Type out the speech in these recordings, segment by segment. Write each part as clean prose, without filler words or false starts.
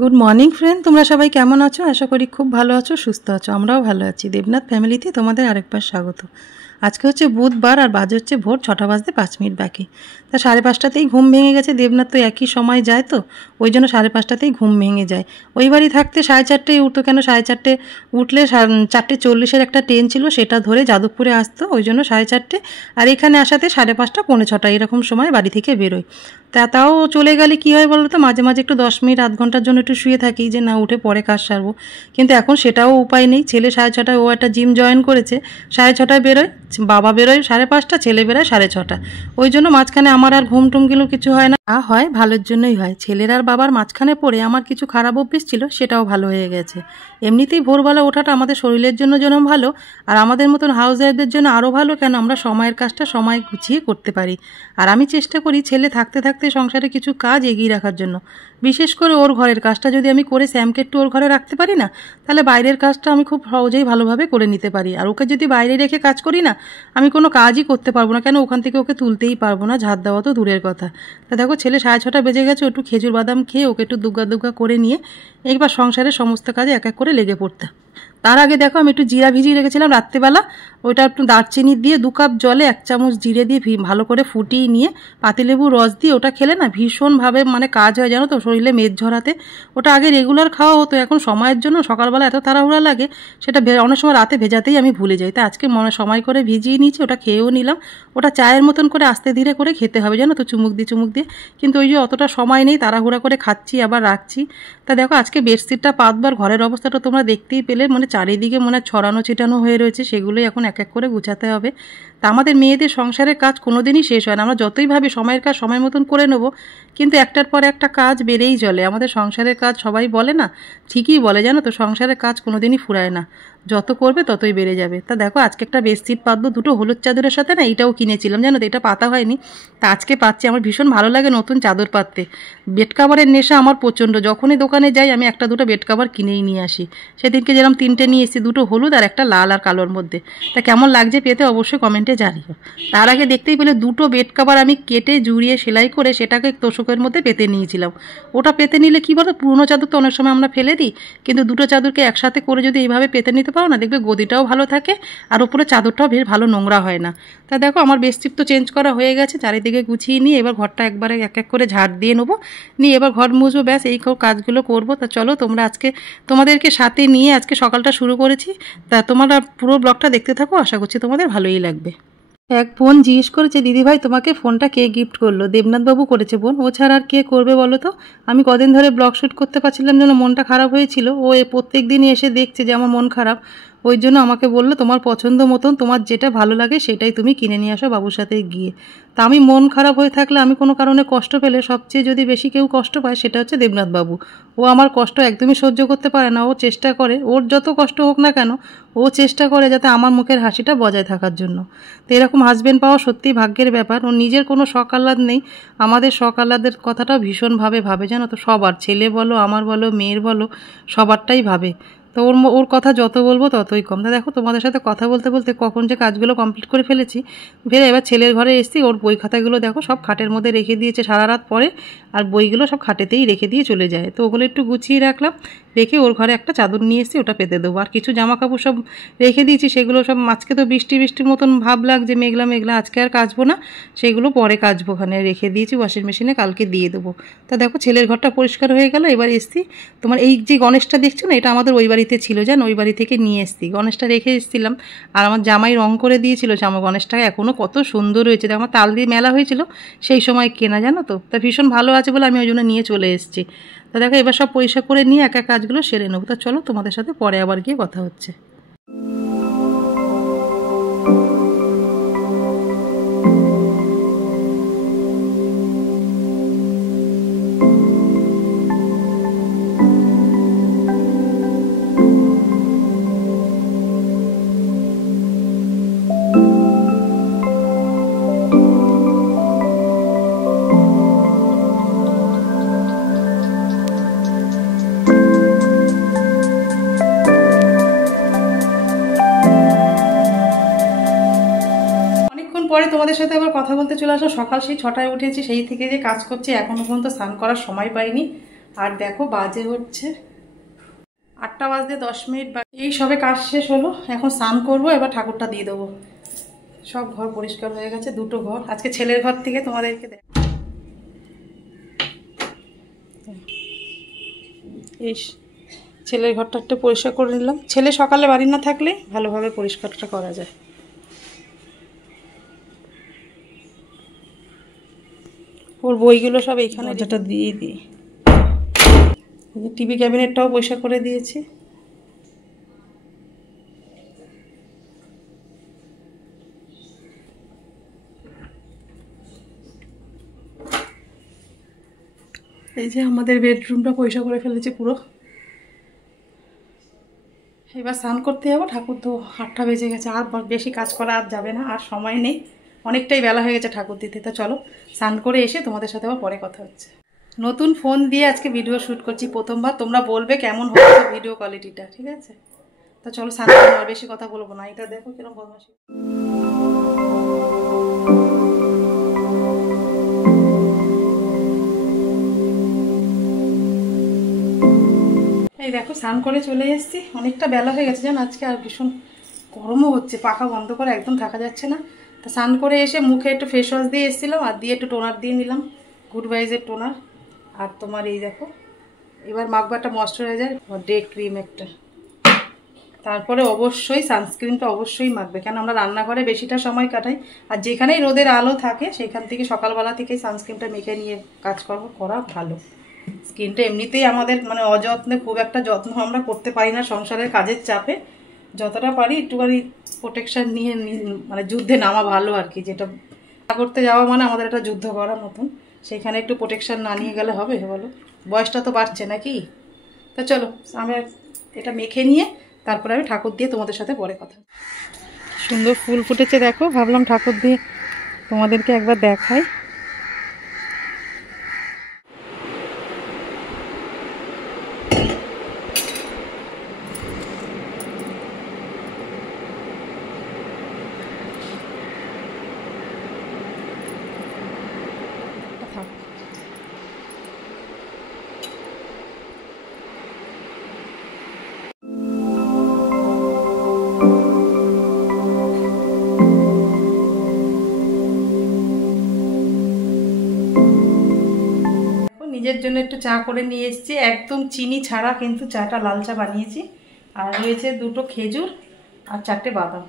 Good morning friend, তোমরা সবাই কেমন আছো? আশা করি খুব ভালো আছো, সুস্থ আছো। আমরাও ভালো আছি। দেবনাথ ফ্যামিলিতে তোমাদের আরেকবার স্বাগত। আজকে হচ্ছে বুধবার আর বাজে হচ্ছে ভোর 6টা বাজতে 5 মিনিট বাকি। তা 5:30তেই ঘুম ভেঙে গেছে। দেবনাথ তো একই সময় যায়, তো ওই জন্য 5:30তেই ঘুম ভেঙে যায়। ওই বাড়ি থাকতে 4:30টায় উঠতো। কেন 4:30 উঠলে 4:40-এর একটা ট্রেন ছিল, সেটা ধরে যাদবপুরে আসতো, ওই জন্য 4:30। আর এখানে আসাতে 5:30 পৌনে 6টা এরকম সময় বাড়ি থেকে বেরোয়। তাও চলে গেলে কী হয় বলো তো, মাঝে মাঝে একটু 10 মিনিট আধ ঘন্টার জন্য একটু শুয়ে থাকি, যে না উঠে পরে কাজ সারবো। কিন্তু এখন সেটাও উপায় নেই। ছেলে 6:30, ও একটা জিম জয়েন করেছে, 6:30 বেরোয়। বাবা বেরোয় 5:30, ছেলে বেরোয় 6:30। ওই জন্য মাঝখানে আমার আর ঘুম টুমগুলো কিছু হয় না। হয় ভালোর জন্যই হয়। ছেলের আর বাবার মাঝখানে পড়ে আমার কিছু খারাপ অভ্যেস ছিল, সেটাও ভালো হয়ে গেছে। এমনিতেই ভোরবেলা ওঠাটা আমাদের শরীরের জন্য যেন ভালো, আর আমাদের মতন হাউস ওয়াইফদের জন্য আরও ভালো। কেন আমরা সময়ের কাজটা সময় গুছিয়ে করতে পারি। আর আমি চেষ্টা করি ছেলে থাকতে থাকতে সংসারে কিছু কাজ এগিয়ে রাখার জন্য। বিশেষ করে ওর ঘরের কাজটা যদি আমি করে স্যামকে একটু ওর ঘরে রাখতে পারি না, তাহলে বাইরের কাজটা আমি খুব সহজেই ভালোভাবে করে নিতে পারি। আর ওকে যদি বাইরে রেখে কাজ করি না, আমি কোনো কাজই করতে পারবো না। কেন ওখান থেকে ওকে তুলতেই পারবো না, ঝাড় দেওয়া তো দূরের কথা। তা দেখো ছেলে 6:30 বেজে গেছে, একটু খেজুর বাদাম খেয়ে ওকে একটু দুগ্গা দুগ্গা করে নিয়ে একবার সংসারের সমস্ত কাজে এক এক করে লেগে পড়তাম। তার আগে দেখো আমি একটু জিরা ভিজিয়ে রেখেছিলাম রাত্রেবেলা। ওইটা একটু দারচিনি দিয়ে 2 কাপ জলে 1 চামচ জিরে দিয়ে ভালো করে ফুটিয়ে নিয়ে পাতিলেবুর রস দিয়ে ওটা খেলে না ভীষণভাবে কাজ হয়, জানো তো, শরীরে মেদ ঝরাতে। ওটা আগে রেগুলার খাওয়া হতো, এখন সময়ের জন্য সকালবেলা এত তাড়াহুড়া লাগে, সেটা অনেক সময় রাতে ভেজাতেই আমি ভুলে যাই। তা আজকে সময় করে ভিজিয়ে নিয়েছি, ওটা খেয়েও নিলাম। ওটা চায়ের মতন করে আস্তে ধীরে করে খেতে হবে, জানো তো, চুমুক দিয়ে। কিন্তু ওই যে অতটা সময় নেই, তাড়াহুড়া করে খাচ্ছি আবার রাখছি। তা দেখো আজকে বেডশিটটা পাতবার, ঘরের অবস্থাটা তোমরা দেখতেই পেলে, চারিদিকে ছড়ানো ছিটানো হয়ে রয়েছে, সেগুলোই এখন এক এক করে গুছাতে হবে। তা আমাদের মেয়েদের সংসারের কাজ কোনোদিনই শেষ হয় না। আমরা যতই ভাবি সময়ের কাজ সময় মতন করে নেবো, কিন্তু একটার পর একটা কাজ বেড়েই চলে। আমাদের সংসারের কাজ সবাই বলে না, ঠিকই বলে, জানো তো, সংসারের কাজ কোনোদিনই ফুরায় না, যত করবে ততই বেড়ে যাবে। তা দেখো আজকে একটা বেডশিট পাতবো, 2টো হলুদ চাদরের সাথে না এইটাও কিনেছিলাম, জানো তো, এটা পাতা হয়নি। তা আজকে পাচ্ছি। আমার ভীষণ ভালো লাগে নতুন চাদর পাততে। বেড কাভারের নেশা আমার প্রচণ্ড। যখনই দোকানে যাই আমি 1-2টো বেড কাভার কিনেই নিয়ে আসি। সেদিনকে যেরকম 3টে নিয়ে এসেছি, 2টো হলুদ আর একটা লাল আর কালোর মধ্যে। তা কেমন লাগছে পেতে অবশ্যই কমেন্টে জানিও। তার আগে দেখতেই পেলে 2টো বেড কাভার আমি কেটে জুড়িয়ে সেলাই করে সেটাকে তোষকের মধ্যে পেতে নিয়েছিলাম। ওটা পেতে নিলে কী বলো, পুরনো চাদর তো অনেক সময় আমরা ফেলে দিই, কিন্তু 2টো চাদরকে একসাথে করে যদি এইভাবে পেতে নিতে পারো না, দেখবে গদিটাও ভালো থাকে আর ওপরে চাদরটাও বেশ ভালো নোংরা হয় না। তা দেখো আমার বেডশিট তো চেঞ্জ করা হয়ে গেছে, চারিদিকে গুছিয়ে নিয়ে এবার ঘরটা একবারে এক এক করে ঝাড় দিয়ে নেবো, নিয়ে এবার ঘর মুছবো, ব্যাস এই কাজগুলো করবো। তা চলো তোমরা আজকে তোমাদেরকে সাথে নিয়ে আজকে সকালটা শুরু করেছি। তা তোমরা পুরো ব্লগটা দেখতে থাকো, আশা করছি তোমাদের ভালোই লাগবে। এক বোন জিজ্ঞেস করেছে, দিদিভাই তোমাকে ফোনটা কে গিফট করলো? দেবনাথবাবু করেছে বোন, ও ছাড়া আর কে করবে বলো তো? আমি কদিন ধরে ব্লগ শ্যুট করতে পারছিলাম, যেন মনটা খারাপ হয়েছিল। ও প্রত্যেক দিনই এসে দেখছে যে আমার মন খারাপ, ওই জন্য আমাকে বললো তোমার পছন্দ মতন তোমার যেটা ভালো লাগে সেটাই তুমি কিনে নিয়ে আসো বাবুর সাথে গিয়ে। তা আমি মন খারাপ হয়ে থাকলে, আমি কোনো কারণে কষ্ট পেলে, সবচেয়ে যদি বেশি কেউ কষ্ট পায় সেটা হচ্ছে দেবনাথবাবু। ও আমার কষ্ট একদমই সহ্য করতে পারে না। ও চেষ্টা করে, ওর যত কষ্ট হোক না কেন, ও চেষ্টা করে যাতে আমার মুখের হাসিটা বজায় থাকার জন্য। তো এরকম হাজব্যান্ড পাওয়া সত্যিই ভাগ্যের ব্যাপার। ওর নিজের কোনো শখ আহ্লাদ নেই, আমাদের শখ আহ্লাদের কথাটাও ভীষণভাবে ভাবে, জানো তো, সবার, ছেলে বলো, আমার বলো, মেয়ের বলো, সবারটাই ভাবে। তো ওর কথা যত বলবো ততই কম। তা দেখো তোমাদের সাথে কথা বলতে বলতে কখন যে কাজগুলো কমপ্লিট করে ফেলেছি। এবার ছেলের ঘরে এসেছি, ওর বই খাতাগুলো দেখো সব খাটের মধ্যে রেখে দিয়েছে, সারা রাত পরে, আর বইগুলো সব খাটেতেই রেখে দিয়ে চলে যায়। তো ওগুলো একটু গুছিয়ে রাখলাম, রেখে ওর ঘরে একটা চাদর নিয়ে এসেছি, ওটা পেতে দেবো। আর কিছু জামা কাপড় সব রেখে দিয়েছি, সেগুলো সব, আজকে তো বৃষ্টির মতন ভাব লাগছে, মেঘলা মেঘলা, আজকে আর কাচবো না, সেগুলো পরে কাচবো। ওখানে রেখে দিয়েছি ওয়াশিং মেশিনে, কালকে দিয়ে দেবো। তা দেখো ছেলের ঘরটা পরিষ্কার হয়ে গেল। এবার এসছি, তোমার এই যে গণেশটা দেখছো না, এটা আমাদের ওই বাড়িতে ছিল, জানো, ওই বাড়ি থেকে নিয়ে এসেছি। গণেশটা রেখে এসেছিলাম, আর আমার জামাই রং করে দিয়েছিল গণেশটা, এখনও কত সুন্দর হয়েছে। আমার তাল দিয়ে মেলা হয়েছিল সেই সময় কেনা, জানো তো। তা ভীষণ ভালো আছে বলে আমি ওই জন্য নিয়ে চলে এসেছি। তা দেখো এবার সব পরিষ্কার করে নিয়ে একা কাজগুলো সেরে নেবো। তা চলো তোমাদের সাথে পরে আবার গিয়ে কথা হচ্ছে। পরে তোমাদের সাথে আবার কথা বলতে চলে আসো। সকাল সেই 6টায় উঠেছি, সেই থেকে যে কাজ করছি, এখনো পর্যন্ত স্নান করার সময় পাইনি। আর দেখো বাজে হচ্ছে 8টা বাজতে 10 মিনিট বাকি। এই সবে কাজ শেষ হলো, এখন স্নান করবো, এবার ঠাকুরটা দিয়ে দেবো। সব ঘর পরিষ্কার হয়ে গেছে, 2টো ঘর। আজকে ছেলের ঘর থেকে তোমাদেরকে এই ছেলের ঘরটা একটু পরিষ্কার করে নিলাম। ছেলে সকালে বাড়ি না থাকলে ভালোভাবে পরিষ্কারটা করা যায়। ওর বইগুলো সব এইখানে যেটা দিয়ে দিই। টিভি ক্যাবিনেটটাও পরিষ্কার করে দিয়েছি। এই যে আমাদের বেডরুমটা পরিষ্কার করে ফেলেছি পুরো। এবার স্নান করতে যাবো, ঠাকুর তো 8টা বেজে গেছে, আর বেশি কাজ করা আর যাবে না, আর সময় নেই, অনেকটাই বেলা হয়ে গেছে ঠাকুর দিতে। তো চলো স্নান করে এসে তোমাদের সাথে আবার পরে কথা হচ্ছে। নতুন ফোন দিয়ে আজকে ভিডিও শ্যুট করছি প্রথমবার, তোমরা বলবে কেমন হচ্ছে ভিডিও কোয়ালিটিটা, ঠিক আছে? তো চলো স্নান করে, আর বেশি কথা বলবো না। এটা দেখো কিরকম বদমাশি। এই দেখো স্নান করে চলে এসেছি, অনেকটা বেলা হয়ে গেছে জান আজকে, আর ভীষণ গরমও হচ্ছে, পাখা বন্ধ করে একদম থাকা যাচ্ছে না। তো স্নান করে এসে মুখে একটু ফেস ওয়াশ দিয়ে এসেছিলাম, আর দিয়ে একটু টোনার দিয়ে নিলাম, গুড ভাইজের টোনার। আর তোমার এই দেখো এবার মাখবো একটা ময়শ্চারাইজার, ডে ক্রিম একটা। তারপরে অবশ্যই সানস্ক্রিনটা অবশ্যই মাখবে, কেন আমরা রান্নাঘরে বেশিটা সময় কাটাই, আর যেখানেই রোদের আলো থাকে সেখান থেকে সকালবেলা থেকেই সানস্ক্রিনটা মেখে নিয়ে কাজ করা ভালো। স্কিনটা এমনিতেই আমাদের মানে অযত্নে, খুব একটা যত্ন আমরা করতে পারি না সংসারের কাজের চাপে, যতটা পারি একটুখানি প্রোটেকশান নিয়ে মানে যুদ্ধে নামা ভালো আর কি। যেটা করতে যাওয়া মানে আমাদের একটা যুদ্ধ করার মতন, সেখানে একটু প্রোটেকশান না নিয়ে গেলে হবে বলো? বয়সটা তো বাড়ছে নাকি। তা চলো আমি এটা মেখে নিয়ে তারপরে আমি ঠাকুর দিয়ে তোমাদের সাথে পরে কথা। সুন্দর ফুল ফুটেছে দেখো, ভাবলাম ঠাকুর দিয়ে তোমাদেরকে একবার দেখাই। নিজের জন্য একটু চা করে নিয়ে এসেছি, একদম চিনি ছাড়া, কিন্তু চাটা লাল চা বানিয়েছি। আর রয়েছে 2টো খেজুর আর 4টে বাদাম।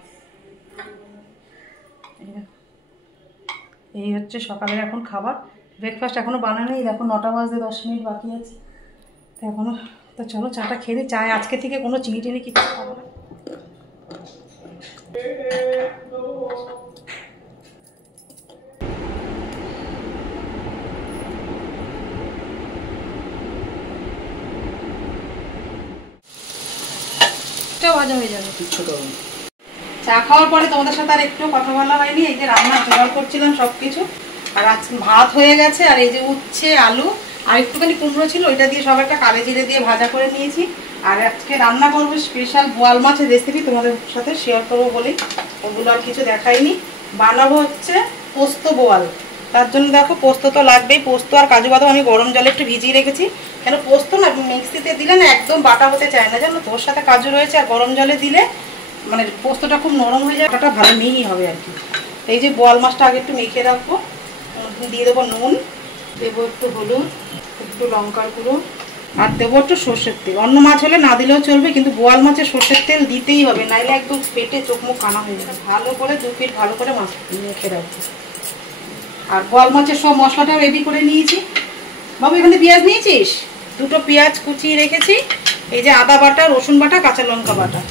এই হচ্ছে সকালের এখন খাবার। ব্রেকফাস্ট এখনও বানানোই, দেখো 9টা বাজতে 10 মিনিট বাকি আছে এখনও। তো চলো চাটা খেয়ে নিই। চায় আজকে থেকে কোনো চিনি টিনি কিছু খাবো না। ভাজা হয়ে যাবে, কিচ্ছু করুন। চা খাওয়ার পরে তোমাদের সাথে আর একটু কথা বলা হয়নি। এই যে রান্নার জোগাড় করছিলাম সব কিছু, আর আজকে ভাত হয়ে গেছে, আর এই যে উচ্ছে আলু আর একটুখানি কুমড়ো ছিল, ওইটা দিয়ে সব একটা কালো জিরে দিয়ে ভাজা করে নিয়েছি। আর আজকে রান্না করবো স্পেশাল বোয়াল মাছের রেসিপি, তোমাদের সাথে শেয়ার করবো বলে ওগুলো আর কিছু দেখাইনি। বানাবো হচ্ছে পোস্ত বোয়াল। তার জন্য দেখো পোস্ত তো লাগবেই, পোস্ত আর কাজু বাদাম আমি গরম জলে একটু ভিজিয়ে রেখেছি, কেন পোস্ত না মিক্সিতে দিলে না একদম বাটা হতে চায় না জানো। তোর সাথে কাজু রয়েছে, আর গরম জলে দিলে মানে পোস্তটা খুব নরম হয়ে যায়, ওটা ভালো মিহি হবে আর কি। এই যে বোয়াল মাছটা আগে একটু মেখে রাখবো, দিয়ে দেবো নুন, দেবো একটু হলুদ, একটু লঙ্কার গুঁড়ো, আর দেবো একটু সর্ষের তেল। অন্য মাছ হলে না দিলেও চলবে, কিন্তু বোয়াল মাছে সর্ষের তেল দিতেই হবে, নাইলে একদম পেটে চোখ মুখ কানা হয়ে যাবে। ভালো করে 2 পিঠ ভালো করে মাছ মেখে রাখবো। আর বোয়াল মাছের সব মশলাটাও রেডি করে নিয়েছি। বাবু এখানে পেঁয়াজ নিয়েছিস? 2টো পেঁয়াজ কুচিয়ে রেখেছি। এই যে আদা বাটা, রসুন বাটা, কাঁচা লঙ্কা বাটা।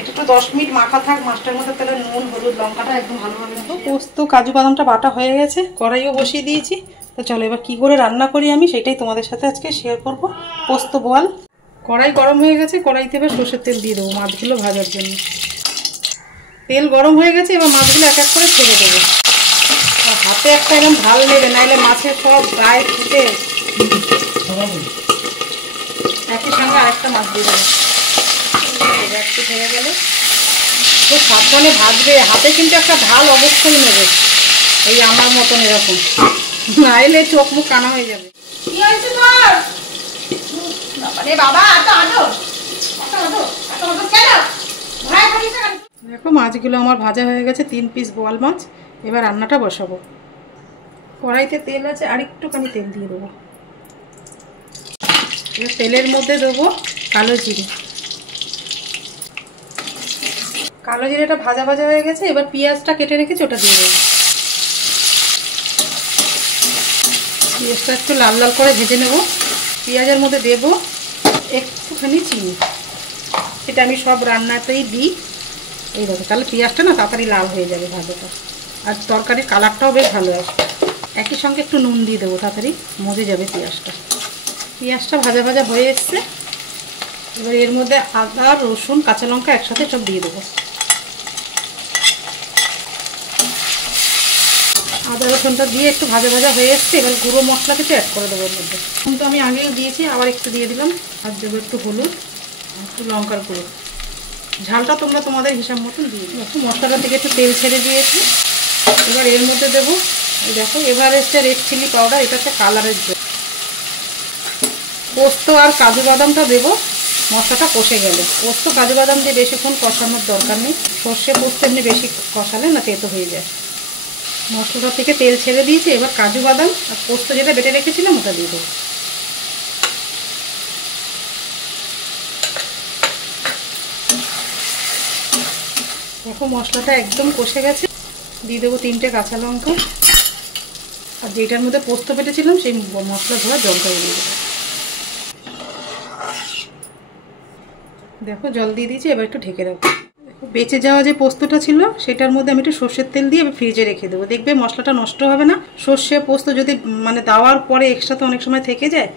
এটা তো 10 মিনিট মাখা থাক মাছটার মধ্যে, তাহলে নুন হলুদ লঙ্কাটা একদম ভালোভাবে। পোস্ত কাজু বাদামটা বাটা হয়ে গেছে, কড়াইও বসিয়ে দিয়েছি। তো চলো এবার কী করে রান্না করি আমি সেটাই তোমাদের সাথে আজকে শেয়ার করব। পোস্ত বোয়াল। কড়াই গরম হয়ে গেছে, কড়াইতে এবার সর্ষের তেল দিয়ে দেবো মাছগুলো ভাজার জন্য। তেল গরম হয়ে গেছে, এবার মাছগুলো এক এক করে ছেড়ে দেবো। আর হাতে একটা এরকম ঢাল নেবে, নাইলে মাছের সব গায়ে ফুটে একই সঙ্গে আরেকটা মাছ দিয়ে দেবো। একটু হয়ে গেলে খুব সাবধানে ভাজবে, হাতে কিন্তু একটা ঢাল অবশ্যই নেবে, এই আমার মতন এরকম, নাইলে চোখ মুখ কানা হয়ে যাবে। কি হয়েছে মা? দেখো মাছগুলো আমার ভাজা হয়ে গেছে, 3 পিস বোয়াল মাছ। এবার রান্নাটা বসাবো। কড়াইতে তেল আছে, আর একটুখানি তেল দিয়ে দেবো। এবার তেলের মধ্যে দেবো কালো জিরে। কালো জিরেটা ভাজা ভাজা হয়ে গেছে। এবার পেঁয়াজটা কেটে রেখেছি, ওটা দিয়ে দেবো। পেঁয়াজটা একটু লাল লাল করে ভেজে নেব। পেঁয়াজের মধ্যে দেব একটুখানি চিনি। এটা আমি সব রান্নাতেই দিই। এই দেখো, তাহলে পেঁয়াজটা না তাড়াতাড়ি লাল হয়ে যাবে ভাজাটা, আর তরকারির কালারটাও বেশ ভালো আসবে। একই সঙ্গে একটু নুন দিয়ে দেবো, তাড়াতাড়ি মজে যাবে পেঁয়াজটা। পেঁয়াজটা ভাজা ভাজা হয়ে এসছে। এবার এর মধ্যে আদা, রসুন, কাঁচা লঙ্কা একসাথে সব দিয়ে দেবো। আদা রসুনটা দিয়ে একটু ভাজা ভাজা হয়ে এসছে। এবার গুঁড়ো মশলা কিছু অ্যাড করে দেবো এর মধ্যে। কিন্তু আমি আগেও দিয়েছি, আবার একটু দিয়ে দিলাম। আর দেবো একটু হলুদ, একটু লঙ্কার গুঁড়ো। ঝালটা তোমরা তোমাদের হিসাব মতন দিয়ে দিও। মশলাটা থেকে একটু তেল ছেড়ে দিয়েছি। এবার এর মধ্যে দেবো, দেখো এভারেস্টের রেড চিলি পাউডার, এটা হচ্ছে কালারের জন্য। পোস্ত আর কাজু বাদামটা দেবো মশলাটা কষে গেলে। পোস্ত কাজু বাদাম দিয়ে বেশিক্ষণ কষানোর দরকার নেই। সর্ষে পোস্ত এমনি বেশি কষালে না তেতো হয়ে যায়। মশলাটা থেকে তেল ছেড়ে দিয়েছি। এবার কাজু বাদাম আর পোস্ত যেটা বেটে রেখেছিলাম ওটা দিয়ে দেবো। দেখো মশলাটা একদম কষে গেছে। দিয়ে দেবো 3টে কাঁচা লঙ্কা, আর যেটার মধ্যে পোস্ত বেটেছিলাম সেই মশলা ধোয়া জলটা দিয়ে দেবো। দেখো জল দিয়ে দিয়েছি। এবার একটু ঢেকে রাখবো। দেখো বেঁচে যাওয়া যে পোস্তটা ছিল সেটার মধ্যে আমি একটু সর্ষের তেল দিয়ে ফ্রিজে রেখে দেবো। দেখবে মশলাটা নষ্ট হবে না। সর্ষে পোস্ত যদি মানে দেওয়ার পরে এক্সট্রা তো অনেক সময় থেকে যায়,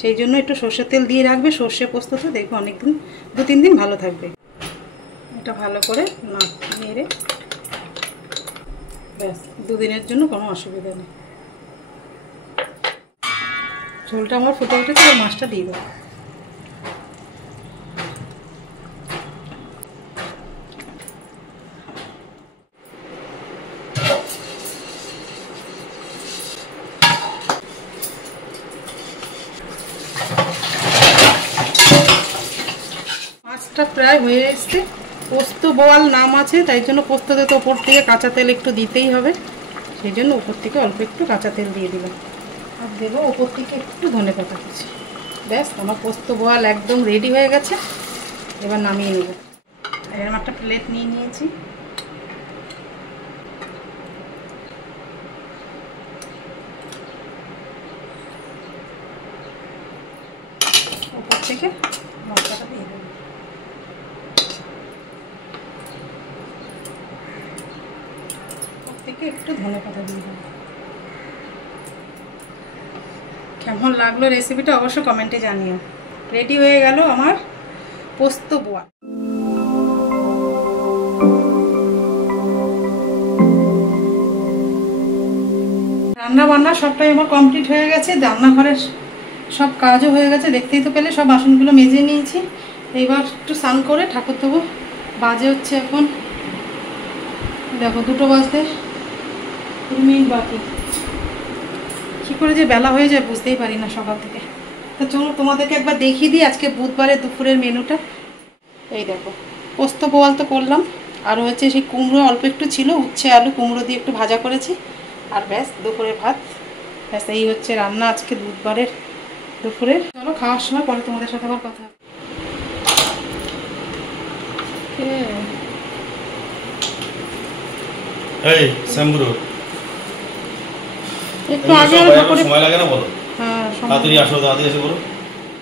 সেই জন্য একটু সর্ষের তেল দিয়ে রাখবে। সর্ষে পোস্তটা দেখবে অনেকদিন, 2-3 দিন ভালো থাকবে। এটা ভালো করে নেড়ে ব্যাস, 2 দিনের জন্য কোনো অসুবিধা নেই। ঝোলটা আমার ফুটে উঠেছে। আর মাছটা দিয়ে দেবো। মাছটা প্রায় হয়ে এসছে। পোস্ত বোয়াল নাম আছে, তাই জন্য পোস্ততে তো ওপর থেকে কাঁচা তেল একটু দিতেই হবে। সেই জন্য ওপর থেকে অল্প একটু কাঁচা তেল দিয়ে দিলাম। আর দেবো ওপর থেকে একটু ধনেপাতা কুচি। ব্যাস, আমার পোস্ত বোয়াল একদম রেডি হয়ে গেছে। এবার নামিয়ে নেব। এরকম একটা প্লেট নিয়ে নিয়েছি। ওপর থেকে মশলাটা দিয়ে দেবো। থেকে একটু ধনেপাতা দিয়ে দেবো। কেমন লাগলো রেসিপিটা অবশ্য কমেন্টে জানিও। রেডি হয়ে গেল আমার পোস্ত বোয়াল। রান্না বান্না সবটাই আমার কমপ্লিট হয়ে গেছে। রান্নাঘরের সব কাজও হয়ে গেছে, দেখতেই তো পেলে। সব বাসনগুলো মেজে নিয়েছি। এইবার একটু স্নান করে ঠাকুর দেবো। বাজে হচ্ছে এখন দেখো 2টো বাজতে 2 মিনিট বাকি। কী করে যে বেলা হয়ে যায় বুঝতেই পারি না সকাল থেকে। তো চলো তোমাদেরকে একবার দেখিয়ে দিই আজকে বুধবারের দুপুরের মেনুটা। এই দেখো, পোস্ত বোয়াল তো করলাম, আর হচ্ছে সেই কুমড়ো অল্প একটু ছিল, উচ্ছে আলু কুমড়ো দিয়ে একটু ভাজা করেছি। আর ব্যাস দুপুরের ভাত। ব্যাস এই হচ্ছে রান্না আজকে বুধবারের দুপুরের। চলো খাওয়ার সময় পরে তোমাদের সাথে আবার কথা হবে। একটু আগে সময় লাগে না বলো? হ্যাঁ, তাড়াতাড়ি আসো, তাড়াতাড়ি এসে বলো।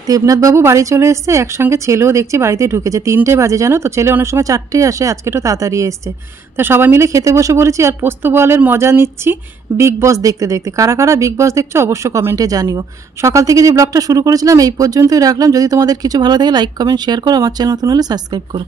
দেবনাথবাবু বাড়ি চলে এসছে। একসঙ্গে ছেলেও দেখছি বাড়িতে ঢুকেছে। 3টে বাজে জানো তো। ছেলে অনেক সময় 4টে আসে, আজকে তো তাড়াতাড়ি এসছে। তা সবাই মিলে খেতে বসে পড়েছি আর পোস্ত বোয়ালের মজা নিচ্ছি বিগ বস দেখতে দেখতে। কারা কারা বিগ বস দেখছো অবশ্য কমেন্টে জানিও। সকাল থেকে যে ব্লগটা শুরু করেছিলাম এই পর্যন্তই রাখলাম। যদি তোমাদের কিছু ভালো থাকে লাইক কমেন্ট শেয়ার করো। আমার চ্যানেল নতুন হলে সাবস্ক্রাইব করো।